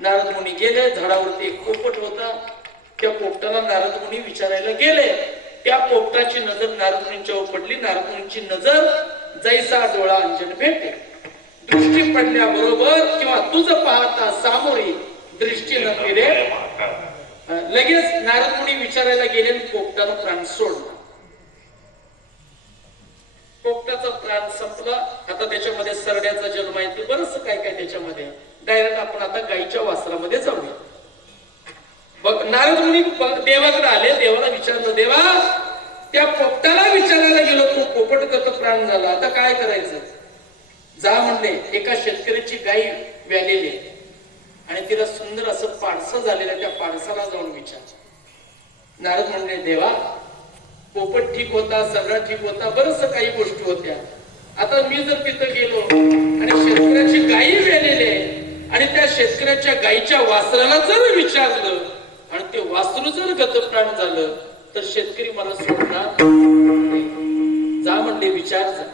नारद मुनी गेले. झाडावरती एक पोपट होता. त्या पोपटाला नारद मुनी विचारायला गेले. त्या पोपटाची नजर नारद मुनींच्यावर पडली. नारद मुनींची नजर जैसा डोळा अंजन भेटे, दृष्टी पडल्याबरोबर किंवा तुझं पाहता सामोरी दृष्टी न फिरे. लगेच नारद मुनी विचारायला गेले. पोपटानं प्राण सोडला. पोपटाचा प्राण संपला. आता त्याच्यामध्ये सरड्याचा जन्म आहे ते बरंच काय काय त्याच्यामध्ये. डायरेक्ट आपण आता गाईच्या वासरामध्ये जाऊया. बघ नारद मुनी देवाकडे आले. देवाला विचारलं, देवा त्या पोपटाला विचारायला गेलो, तो पोपट गत प्राण झाला, आता काय करायचं? जा म्हणले. एका शेतकऱ्याची गाई व्यालेली आणि तिला सुंदर असं पाडसं झालेलं, त्या पाडसाला जाऊन विचार. नारद म्हणले, देवा पोपट ठीक होता, सगळा ठीक होता, बरंच काही गोष्टी होत्या. आता मी जर तिथं गेलो आणि शेतकऱ्याची गायी व्यालेली आहे आणि त्या शेतकऱ्याच्या गायीच्या वासराला जर विचारलं आणि ते वासरू जर गतप्राण झालं तर शेतकरी मला सोडणार. जा म्हणले, विचार जा.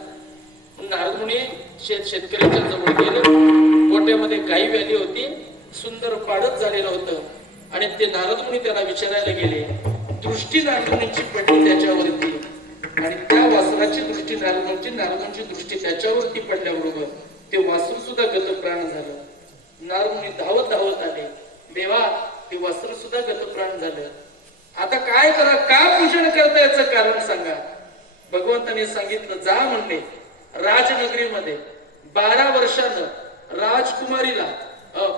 नारद मुनी शेतकऱ्याच्या जवळ गेले. गोट्यामध्ये गायी व्याली होती, सुंदर पाडत झालेलं होतं आणि ते नारद मुनी त्याला विचारायला गेले. दृष्टी नारद मुनींची पडली त्याच्यावरती आणि त्या वासराची दृष्टी नारदांची दृष्टी त्याच्यावरती पडल्याबरोबर ते वासरू सुद्धा गतप्राण झालं. नारद मुनी धावत धावत आले. देवा ते वासरू सुद्धा गतप्राण झालं, आता काय करा, का पूजन करता याचं कारण सांगा. भगवंताने सांगितलं, जा म्हणले. राजनगरीमध्ये 12 वर्षानं राजकुमारीला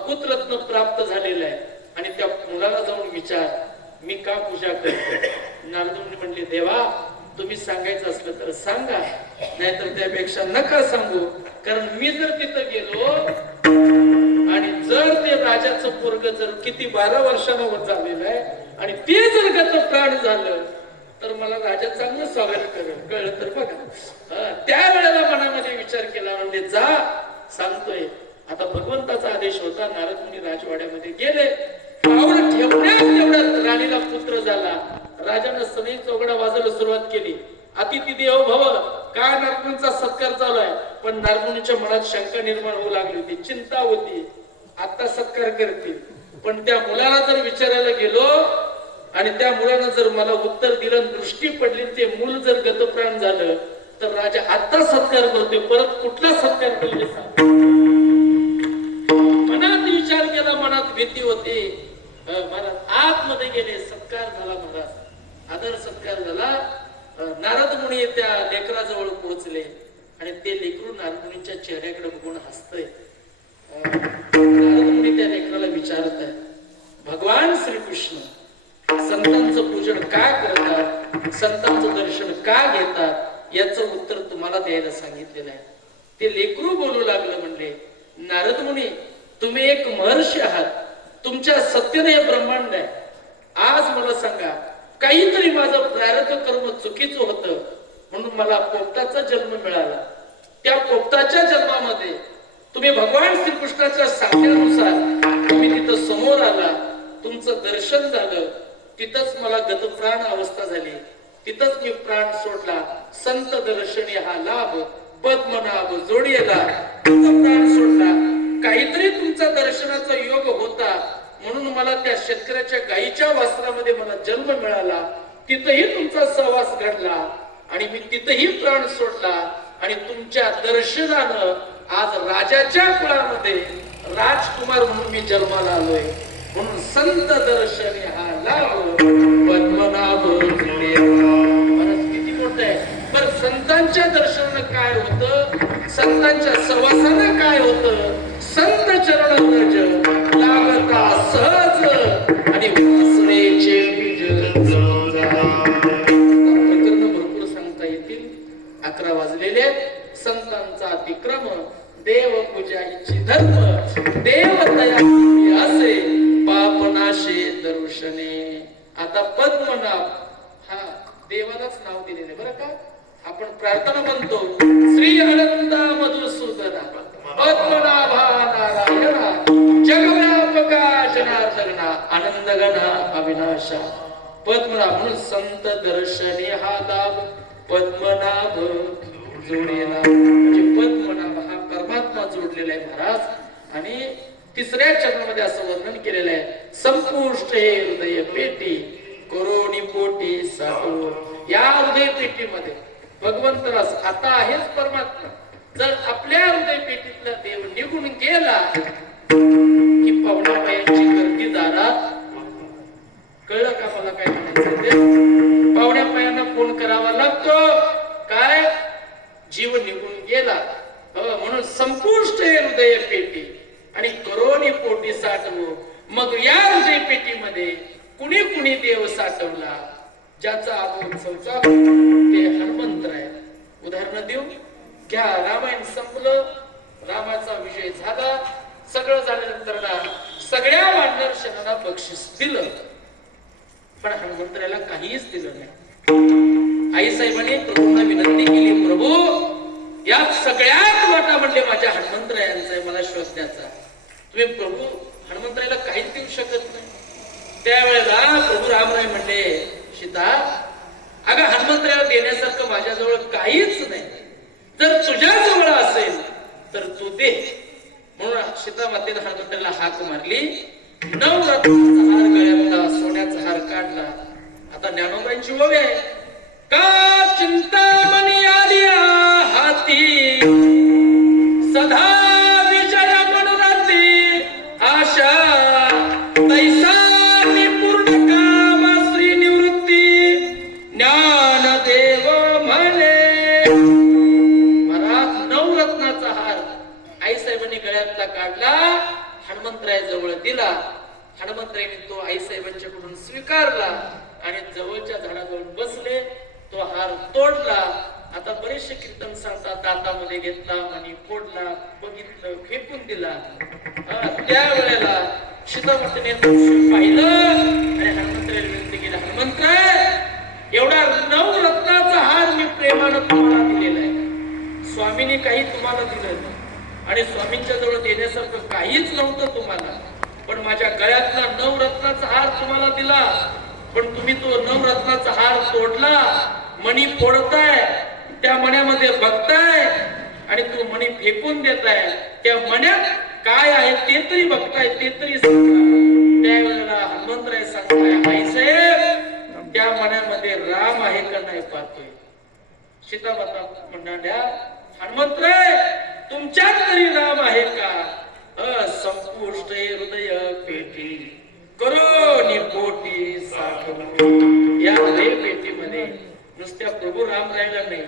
पुत्ररत्न प्राप्त झालेलं आहे आणि त्या मुलाला जाऊन विचार, मी का पूजा करतो. नारद मुनी म्हणले, देवा तुम्ही सांगायचं असलं तर सांगा, नाहीतर त्यापेक्षा नका सांगू. कारण मी जर तिथं गेलो आणि जर ते राजाचं पोरग जर किती 12 वर्षांवर झालेलं आहे आणि ते जर गतप्राण झालं तर मला राजा चांगलं स्वागत करेल. कळलं तर बघा. त्यावेळेला मनामध्ये विचार केला, म्हणजे जा सांगतोय. आता भगवंताचा आदेश होता. नारद मुनी राजवाड्यामध्ये गेले. पाऊल तेवढ्यात राणीला पुत्र झाला. राजानं सगळी चौघडा वाजायला सुरुवात केली. अतिथी देवो भव, काय नारदमुनींचा सत्कार चालू आहे. पण नारदमुनीच्या मनात शंका निर्माण होऊ लागली होती, चिंता होती. आता सत्कार करतील पण त्या मुलाला जर विचारायला गेलो आणि त्या मुलानं जर मला उत्तर दिलं, दृष्टी पडली, ते मूल जर गतप्राण झालं तर राजा आता सत्कार करतोय, परत कुठला सत्कार करेल. मनात विचार केला, मनात भीती होती. महाराज आतमध्ये गेले. सत्कार झाला, महाराज आदर सत्कार झाला. नारद मुनी त्या लेकराजवळ पोहोचले आणि ते लेकरू नारद मुनीच्या चेहऱ्याकडे बघून हसतय. नारद मुनी त्या लेकराला विचारत आहे, भगवान श्रीकृष्ण संतांचं पूजन का करतात, संतांचं दर्शन का घेतात, याचं उत्तर तुम्हाला द्यायला सांगितलेलं आहे. ते लेकरू बोलू लागलं, म्हणले, नारद मुनी तुम्ही एक महर्षी आहात, तुमच्या सत्तेने हे ब्रह्मांड आहे. आज मला सांगा, काहीतरी माझं प्रारब्ध कर्म चुकीचं होतं म्हणून मला पोपटाचा जन्म मिळाला. त्या पोपटाच्या जन्मामध्ये तुम्ही भगवान श्रीकृष्णाच्या सांगण्यानुसार तुम्ही तिथं समोर आला, तुमचं दर्शन झालं, तिथंच मला गतप्राण अवस्था झाली, तिथंच मी प्राण सोडला. संत दर्शनी हा लाभ, पद्मनाभ जोडीला प्राण सोडला. काहीतरी तुमचा दर्शनाचा योग होता म्हणून मला त्या शेतकऱ्याच्या गायीच्या वासरामध्ये मला जन्म मिळाला. तिथंही तुमचा सहवास घडला आणि मी तिथंही प्राण सोडला आणि तुमच्या दर्शनानं आज राजाच्या कुळामध्ये राजकुमार म्हणून मी जन्माला आलोय. म्हणून संत दर्शनी हा लाभ, पद्मनाभ किती मोठं आहे. पण संतांच्या दर्शनानं काय होतं, संतांच्या सहवासानं काय होतं, संत चरण रज लागता सहज आणि वासनेचे बीज प्रकरण भरपूर सांगता येतील. 11 वाजलेले. संतांचा अतिक्रम, देव पूजा इच्छी धर्म, देवतया असे पापनाशे दर्शने. आता पद्मनाभ हा देवालाच नाव दिलेले बरं का. आपण प्रार्थना म्हणतो, श्री अनंता मधुसूदना पद्मनाभा नारायणा जगव्यापका जनार्दना आनंदगणा अविनाशा. पद्मनाभ म्हणून संत दर्शनी हा लाभ, पद्मनाभ जोडेला. म्हणजे पद्मनाभ हा परमात्मा जोडलेला आहे महाराज. आणि तिसऱ्या चरणामध्ये असं वर्णन केलेलं आहे, संपुष्ट हे हृदय पेटी करोनी पोटी साठो. या हृदय पेटीमध्ये भगवंत रस आता आहेच परमात्मा. जर आपल्या हृदय पेटीतला देव निघून गेला की पाहुण्या पायांची गर्दी दारात. कळलं का मला काय म्हणायचं ते? पाहुण्या पायांना फोन करावा लागतो. काय जीव निघून गेला म्हणून संपुष्ट हे हृदय पेटी आणि करोनी पोटी साठवो. मग या हृदय पेटीमध्ये कुणी कुणी देव साठवला, ज्याचा आपण चौचा ते हनुमंतराय. उदाहरण देऊ घ्या. रामायण संपलं, रामाचा विजय झाला, सगळं झाल्यानंतर ना सगळ्या वानर शनाला बक्षीस दिलं, पण हनुमंतरायला काहीच दिलं नाही. आई साहेबांनी प्रभूंना विनंती केली, प्रभू या सगळ्यात मोठा म्हणजे माझ्या हनुमंतरायांचा आहे, मला शोध द्यायचा. तुम्ही प्रभू हनुमंतरायला काहीच देऊ शकत नाही. त्यावेळेला प्रभू रामराय म्हणले, सीता अगं हनुमंतरायाला देण्यासारखं माझ्याजवळ काहीच नाही. जर तुझ्याजवळ असेल तर तू दे. म्हणून सीता मातेने हनुमंतरायाला हाक मारली. नवरत्नाचा हार गळ्यातला, सोन्याचा हार काढला. आता ज्ञानोबांची ओवी आहे, का चिंतामणी आलिया हाती सदा विजय मनोरथी आशा तैसा मी पूर्ण काम श्री निवृत्ती ज्ञानदेव म्हणे. महाराज नवरत्नाचा हार आई साहेबांनी गळ्यातला काढला, हनुमंतराय जवळ दिला. हनुमंतरायने तो आई साहेबांच्याकडून स्वीकारला आणि जवळच्या झाडाजवळ बसले. तो हार तोडला. आता बरेचसे कीर्तन सांगतात, दातामध्ये घेतला आणि फोडला, बघितलं, फेकून दिला. त्यावेळेला सीतामातेने पाहिलं आणि हनुमंतरायला विनंती केली, हनुमंतराय एवढा नवरत्नाचा हार मी प्रेमानं तुम्हाला दिलेला आहे. स्वामींनी काही तुम्हाला दिलं नाही आणि स्वामींच्या जवळ देण्यासारखं काहीच नव्हतं तुम्हाला, पण माझ्या गळ्यातला नवरत्नाचा हार तुम्हाला दिला. पण तुम्ही तो नवरत्नाचा हार तोडला, मणी फोडताय, त्या मण्यामध्ये बघताय आणि तो मणी फेकून देताय. त्या मण्यात काय आहे ते तरी बघताय, ते तरी सांगा. त्यावेळेला हनुमंतराय सांगताय, आई साहेब त्या मण्यामध्ये राम आहे का नाही पाहतोय. सीतामाता म्हणाल्या, हनुमंतराय तुमच्यात तरी राम आहे का. संपुष्ट हृदय पेटी करोनी पोटी साठवो. या हृदय पेटीमध्ये नुसत्या प्रभू राम राहिला नाही,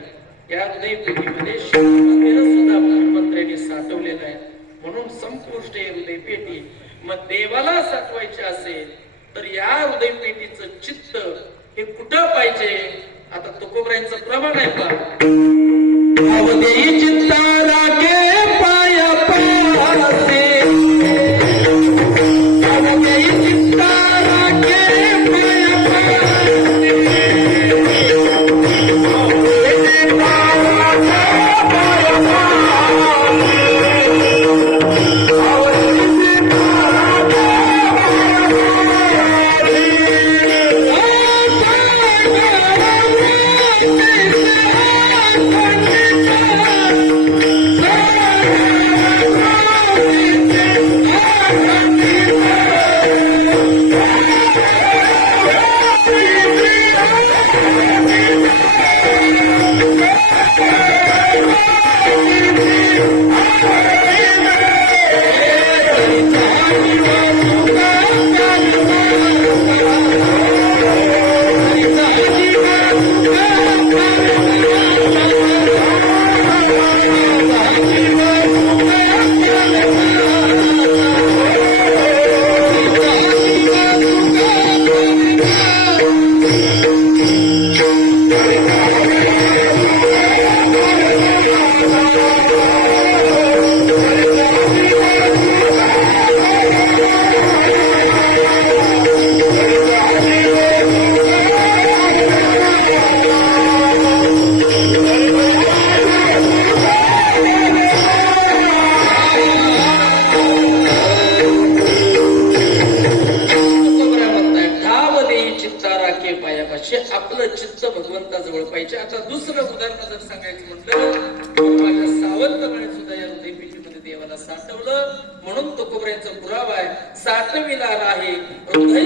या हृदय पेटीमध्ये सुद्धा हनुमंतरायांनी साठवलेलं आहे. म्हणून संपुष्ट हृदय पेटी. मग देवाला साठवायचे असेल तर या हृदय पेटीचं चित्त हे कुठं पाहिजे. आता तुकोबरायांचं प्रमाण आहे का, चित्ता राखे पाया पासे आपलं चित्त भगवंताजवळ पाहिजे. आता दुसरं उदाहरण जर सांगायचं म्हटलं, माझ्या सावंत सुद्धा या हृदय पेटीमध्ये देवाला साठवलं. म्हणून तुकोबऱ्यांचा पुरावा आहे. साठविला आहे हृदय